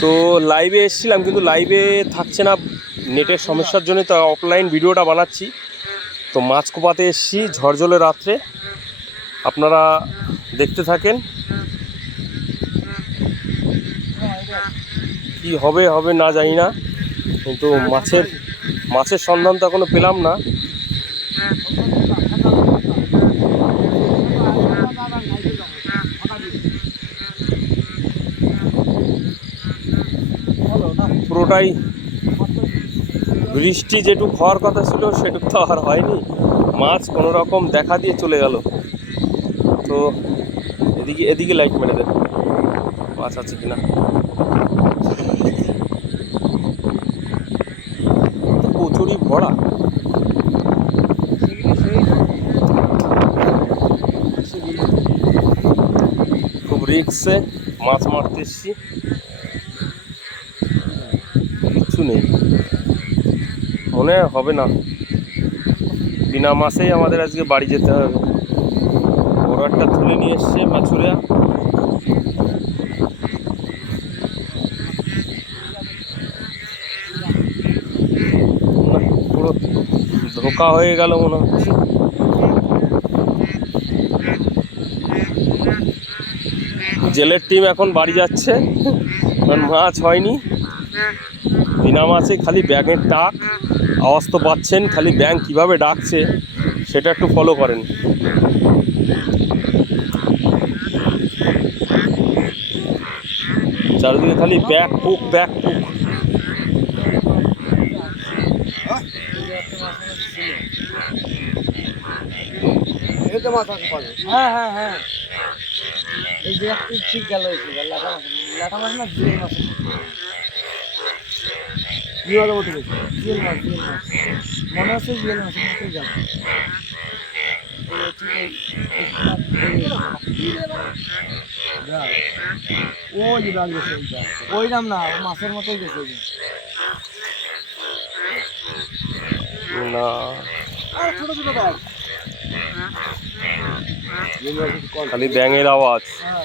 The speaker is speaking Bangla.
তো লাইভে এসেছিলাম, কিন্তু লাইভে থাকছে না নেটের সমস্যার জন্য তো অফলাইন ভিডিওটা বানাচ্ছি। তো মাছ কোপাতে এসেছি ঝড়ঝলে রাত্রে। আপনারা দেখতে থাকেন। কি হবে হবে না জানি না। কিন্তু মাছের মাছের সন্ধান তো এখনও পেলাম না। পুরোটাই বৃষ্টি যেটুক হওয়ার কথা ছিল, সেটুক তো আর হয়নি। মাছ কোনো রকম দেখা দিয়ে চলে গেল। তো এদিকে এদিকে লাইট মেরে দেন। মাছ আছে কিনা? কচুরি ভরা। খুব রিক্সে মাছ মারতে এসছি। কিচ্ছু নেই। মনে হবে না। বিনা মাসেই আমাদের আজকে বাড়ি যেতে হবে। একটা তুলে নিয়ে এসছে মাছুরিয়া। পুরো ধোকা হয়ে গেল মনে হচ্ছে জেলের টিম এখন বাড়ি যাচ্ছে। কারণ মাছ হয়নি। বিনা আছে, খালি ব্যাঙের ডাক। আওয়াজ তো পাচ্ছেন, খালি ব্যাঙ কীভাবে ডাকছে, সেটা একটু ফলো করেন। চারিদিকে খালি ব্যাক পুক ব্যাক পুক হ্যাঁ হ্যাঁ হ্যাঁ। ঠিক গেল জিএল মতো গেছে। জিএল মাছ জিএল মাছ মনে হচ্ছে জিএল মাছ গেল ওই ডাল গেছে ওই নাম না মাছের মতোই গেছে না। আর ছোট ছোট খালি ব্যাঙের আওয়াজ। হ্যাঁ।